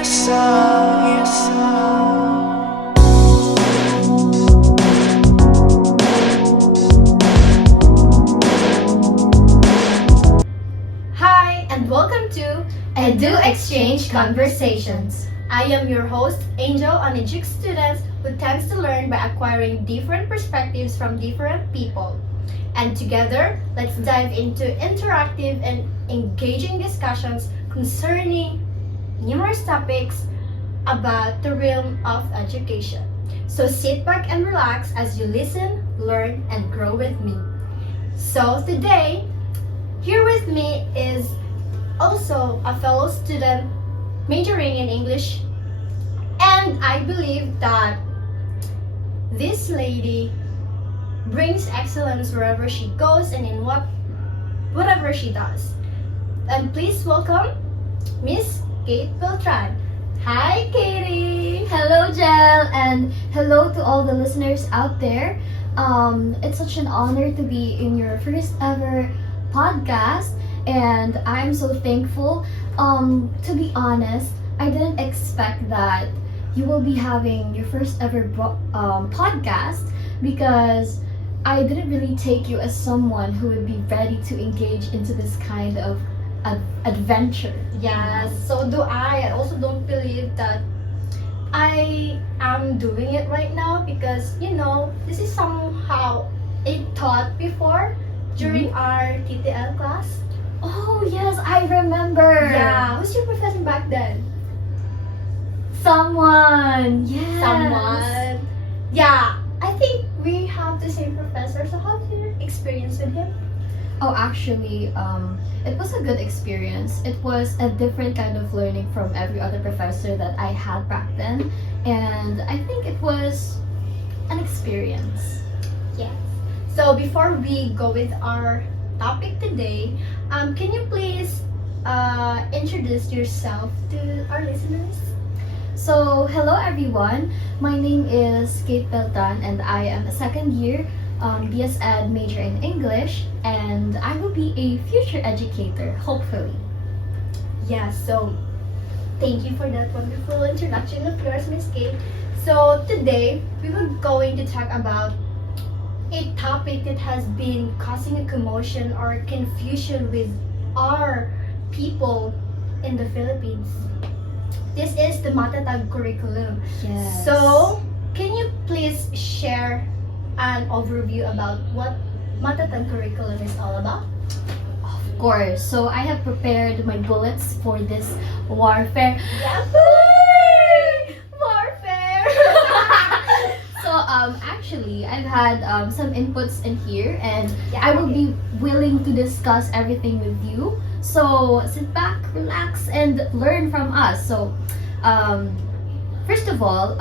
Hi, and welcome to Edu-Exchange Conversations. I am your host, Angel, an Edu student who tends to learn by acquiring different perspectives from different people. And together, let's dive into interactive and engaging discussions concerning numerous topics about the realm of education. So sit back and relax as you listen, learn, and grow with me. So today, here with me is also a fellow student majoring in English, and I believe that this lady brings excellence wherever she goes and in whatever she does. And please welcome Miss Kate Beltran. Hi, Katie. Hello, Jel, and hello to all the listeners out there. It's such an honor to be in your first ever podcast, and I'm so thankful. To be honest, I didn't expect that you will be having your first ever podcast, because I didn't really take you as someone who would be ready to engage into this kind of adventure. Yes, so do I. I also don't believe that I am doing it right now because, this is somehow a thought before during our TTL class. Oh yes, I remember. Yeah, who's your professor back then? Someone. Yes. Someone. Yeah, I think we have the same professor. So how's your experience with him? Oh, actually, it was a good experience. It was a different kind of learning from every other professor that I had back then, and I think it was an experience. Yes. So before we go with our topic today, can you please introduce yourself to our listeners? So, hello everyone. My name is Kate Beltan, and I am a second year BS Ed major in English, and I will be a future educator, hopefully. Yeah, so thank you for that wonderful introduction of yours, Miss Kate. So today we were going to talk about a topic that has been causing a commotion or confusion with our people in the Philippines. This is the Matatag curriculum. Yes. So, can you please share an overview about what Matatag curriculum is all about? Of course. So I have prepared my bullets for this warfare. Yeah. Warfare! So actually, I've had some inputs in here, and Yeah, I will okay. be willing to discuss everything with you. So sit back, relax, and learn from us. So first of all,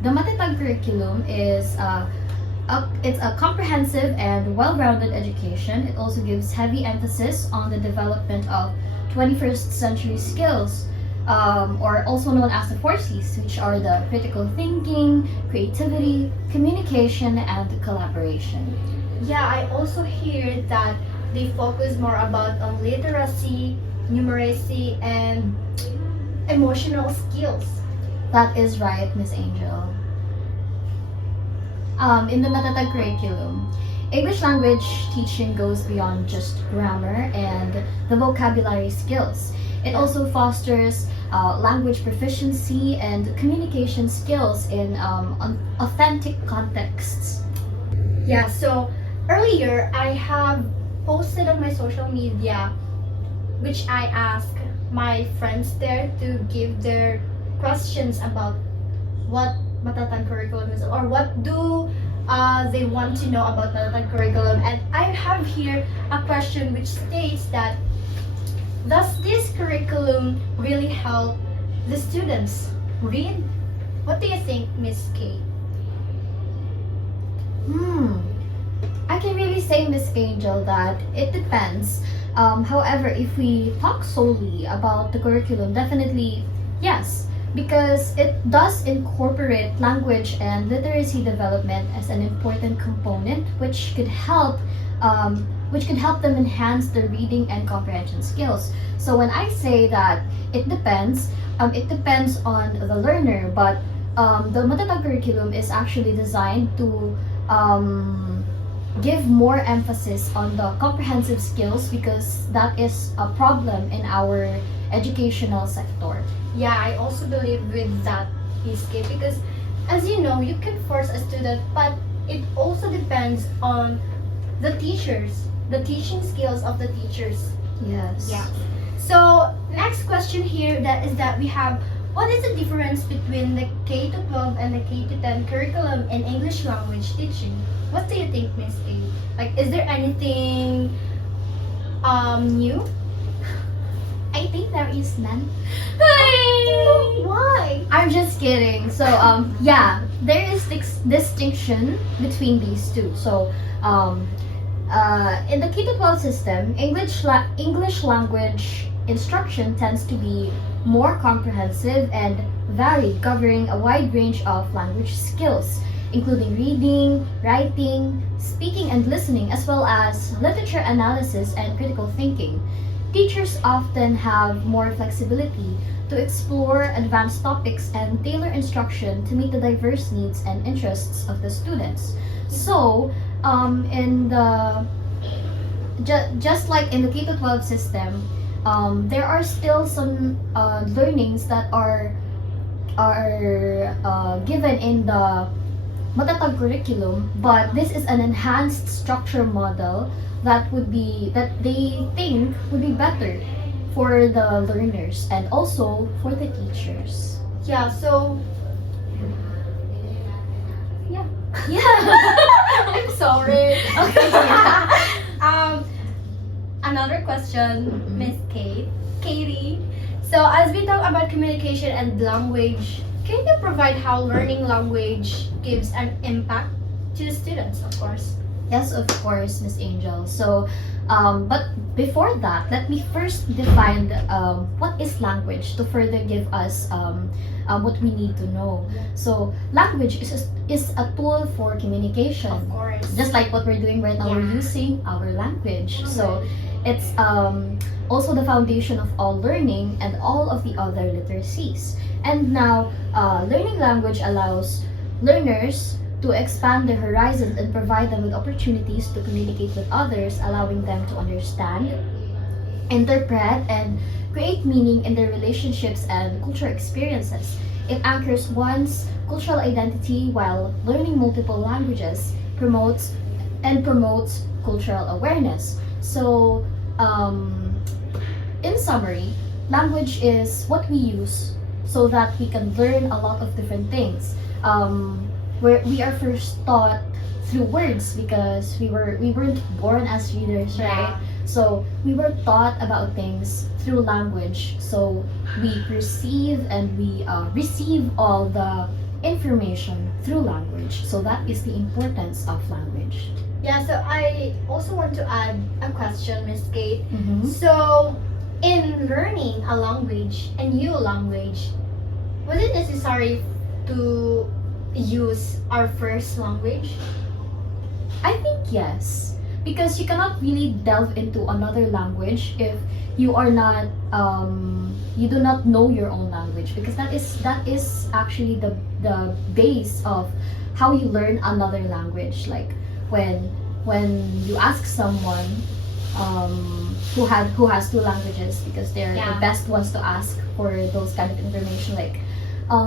the Matatag curriculum is it's a comprehensive and well-rounded education. It also gives heavy emphasis on the development of 21st century skills, or also known as the 4Cs, which are the critical thinking, creativity, communication, and collaboration. Yeah, I also hear that they focus more about literacy, numeracy, and emotional skills. That is right, Miss Angel. In the Matatag curriculum, English language teaching goes beyond just grammar and the vocabulary skills. It also fosters language proficiency and communication skills in authentic contexts. Yeah, so earlier I have posted on my social media, which I asked my friends there to give their questions about what Matatag curriculum is, or what do they want to know about Matatag curriculum. And I have here a question which states that, does this curriculum really help the students read? What do you think, Miss Kate? I can really say, Miss Angel, that it depends. However, if we talk solely about the curriculum, definitely yes, because it does incorporate language and literacy development as an important component, which could help them enhance their reading and comprehension skills. So when I say that it depends, it depends on the learner, but the matatag curriculum is actually designed to um, give more emphasis on the comprehensive skills because that is a problem in our educational sector. Yeah, I also believe with that, Iske, because as you know, you can force a student, but it also depends on the teachers, the teaching skills of the teachers. Yes. Yeah. So next question here that is that we have, what is the difference between the K to 12 and the K to 10 curriculum in English language teaching? What do you think, Miss A? Like, is there anything new? I think there is none. Why? I'm just kidding. So yeah, there is distinction between these two. So in the K to 12 system, English language instruction tends to be more comprehensive and varied, covering a wide range of language skills, including reading, writing, speaking and listening, as well as literature analysis and critical thinking. Teachers often have more flexibility to explore advanced topics and tailor instruction to meet the diverse needs and interests of the students. So, in the just like in the K to 12 system, there are still some learnings that are given in the matatag curriculum, but this is an enhanced structure model that they think would be better for the learners and also for the teachers. Yeah, so yeah. I'm sorry. Okay. Another question, Mhm. Miss Katie. So as we talk about communication and language, can you provide how learning language gives an impact to the students, of course? Yes, of course, Miss Angel. So, but before that, let me first define what is language to further give us what we need to know. So, language is a tool for communication. Of course. Just like what we're doing right now, we're Yeah. using our language. So, it's also the foundation of all learning and all of the other literacies. And now, learning language allows learners to expand their horizons and provide them with opportunities to communicate with others, allowing them to understand, interpret, and create meaning in their relationships and cultural experiences. It anchors one's cultural identity while learning multiple languages promotes cultural awareness. So, in summary, language is what we use so that we can learn a lot of different things. Where we are first taught through words because we weren't born as readers, right? Yeah. So we were taught about things through language. So we perceive and we receive all the information through language. So that is the importance of language. Yeah, so I also want to add a question, Miss Kate. Mm-hmm. So, in learning a language, a new language, was it necessary to use our first language? I think yes, because you cannot really delve into another language if you are not you do not know your own language, because that is actually the base of how you learn another language. Like when you ask someone who has two languages, because they're Yeah. the best ones to ask for those kind of information, like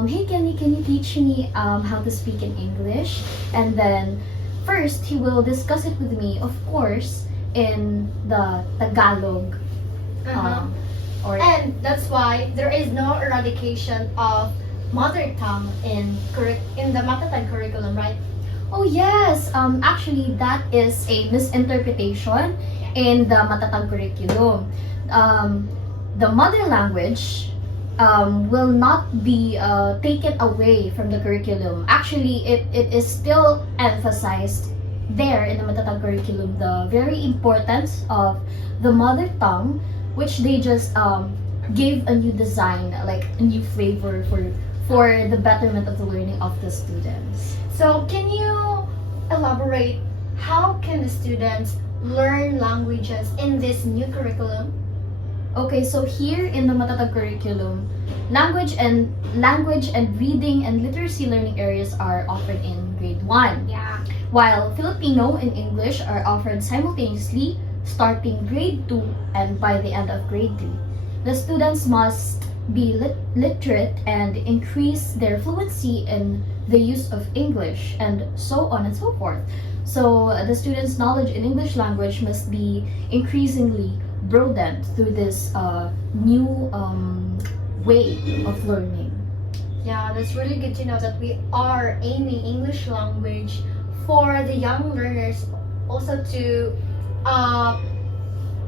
hey, can you teach me how to speak in English? And then first he will discuss it with me, of course, in the Tagalog. Or And that's why there is no eradication of mother tongue in the Matatag curriculum, right? oh yes, actually that is a misinterpretation in the Matatag curriculum. The mother language will not be taken away from the curriculum. Actually, it is still emphasized there in the Matatag curriculum, the very importance of the mother tongue, which they just gave a new design, like a new flavor for the betterment of the learning of the students. So, can you elaborate how can the students learn languages in this new curriculum? Okay, so here in the Matatag curriculum, language and reading and literacy learning areas are offered in grade 1, Yeah. while Filipino and English are offered simultaneously starting grade 2 and by the end of grade 3. The students must be literate and increase their fluency in the use of English and so on and so forth. So the students' knowledge in English language must be increasingly broadened through this new way of learning. Yeah, that's really good to know that we are aiming English language for the young learners also to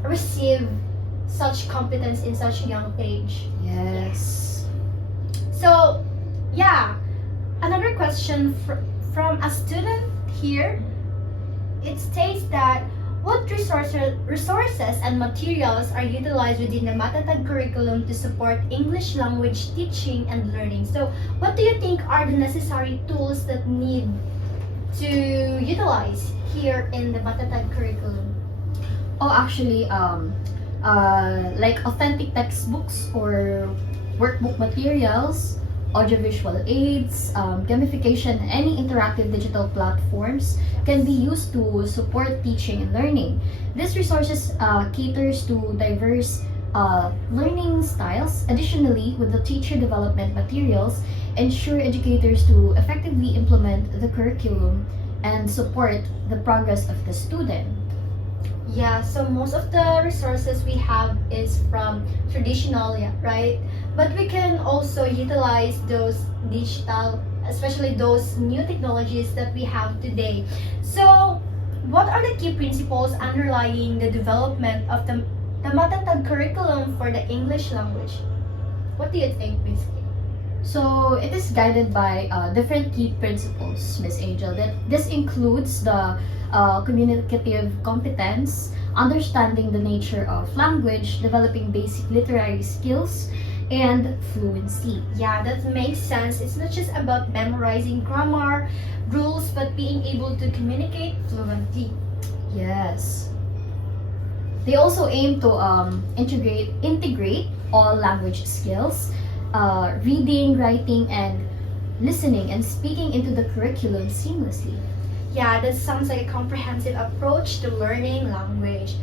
receive such competence in such a young age. Yes. So, yeah, another question from a student here. It states that what resources and materials are utilized within the Matatag curriculum to support English language teaching and learning? So, what do you think are the necessary tools that need to utilize here in the Matatag curriculum? Oh, actually, like authentic textbooks or workbook materials, audiovisual aids, gamification, any interactive digital platforms can be used to support teaching and learning. These resources caters to diverse learning styles. Additionally, with the teacher development materials, ensure educators to effectively implement the curriculum and support the progress of the student. Yeah, so most of the resources we have is from traditional, yeah, right? But we can also utilize those digital, especially those new technologies that we have today. So, what are the key principles underlying the development of the Matatag curriculum for the English language? What do you think, basically? So it is guided by different key principles, Miss Angel. That this includes the communicative competence, understanding the nature of language, developing basic literary skills, and fluency. Yeah, that makes sense. It's not just about memorizing grammar, rules, but being able to communicate fluently. Yes. They also aim to integrate all language skills, reading, writing, and listening and speaking into the curriculum seamlessly. Yeah, that sounds like a comprehensive approach to learning language.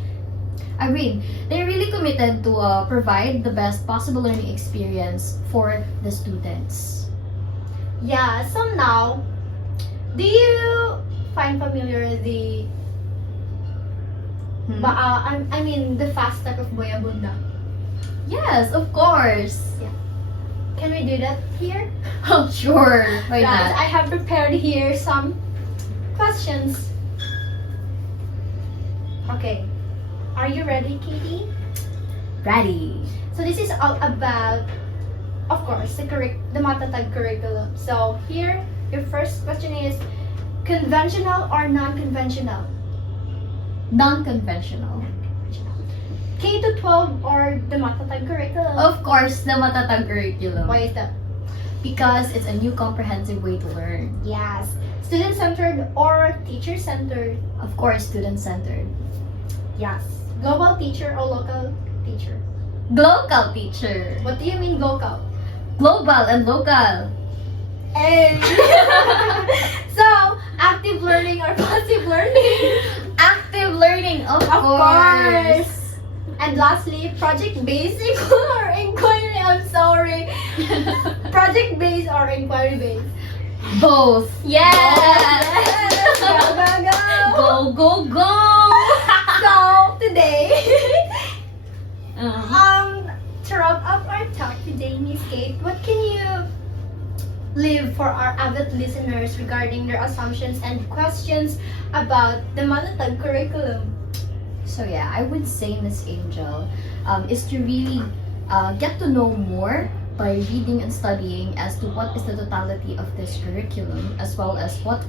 Agreed. They're really committed to provide the best possible learning experience for the students. Yeah, so now, do you find familiar the the fast talk of Boyabunda? Yes, of course. Can we do that here? Oh, sure. Why Guys, not? I have prepared here some questions. Okay, are you ready, Katie? Ready. So this is all about, of course, the Matatag curriculum. So here, your first question is, conventional or non-conventional? Non-conventional. K to 12 or the Matatag curriculum? Of course, the Matatag curriculum. Why is that? Because it's a new comprehensive way to learn. Yes. Student-centered or teacher-centered? Of course, student-centered. Yes. Global teacher or local teacher? Local teacher. What do you mean local? Global and local. Hey! So, active learning or passive learning? Active learning, of Of course. course. And lastly, project-based or inquiry? I'm sorry. Project-based or inquiry-based? Both. Yes! Yes! Go, go, go! Go, go, go! So, today, Um, to wrap up our talk today, Miss Kate, what can you leave for our avid listeners regarding their assumptions and questions about the Matatag curriculum? So yeah, I would say, Miss Angel, is to really get to know more by reading and studying as to what is the totality of this curriculum, as well as what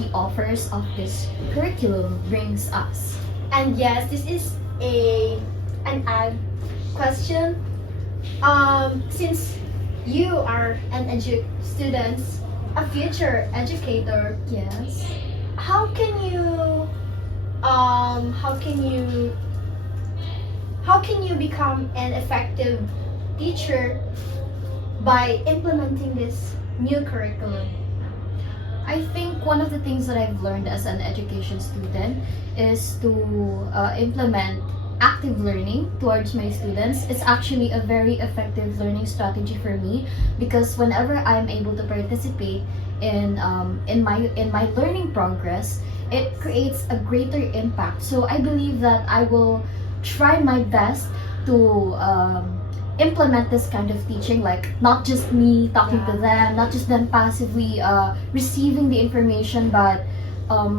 the authors of this curriculum brings us. And yes, this is an ad question. Since you are an student, a future educator, Yes. how can you how can you become an effective teacher by implementing this new curriculum? I think one of the things that I've learned as an education student is to implement active learning towards my students. It's actually a very effective learning strategy for me because whenever I'm able to participate in my learning progress, it creates a greater impact. So I believe that I will try my best to implement this kind of teaching, like not just me talking to them, not just them passively receiving the information, but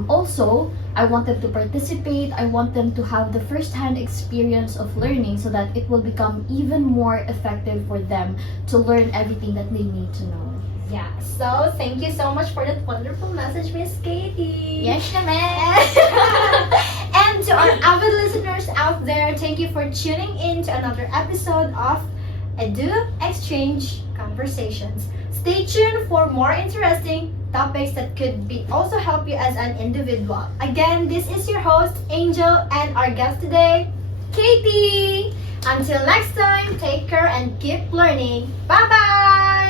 also I want them to participate. I want them to have the first-hand experience of learning so that it will become even more effective for them to learn everything that they need to know. Yeah, so thank you so much for that wonderful message, Miss Katie. Yes, naman. And to our avid listeners out there, thank you for tuning in to another episode of Edu-Exchange Conversations. Stay tuned for more interesting topics that could be also help you as an individual. Again, this is your host, Angel, and our guest today, Katie. Until next time, take care and keep learning. Bye-bye!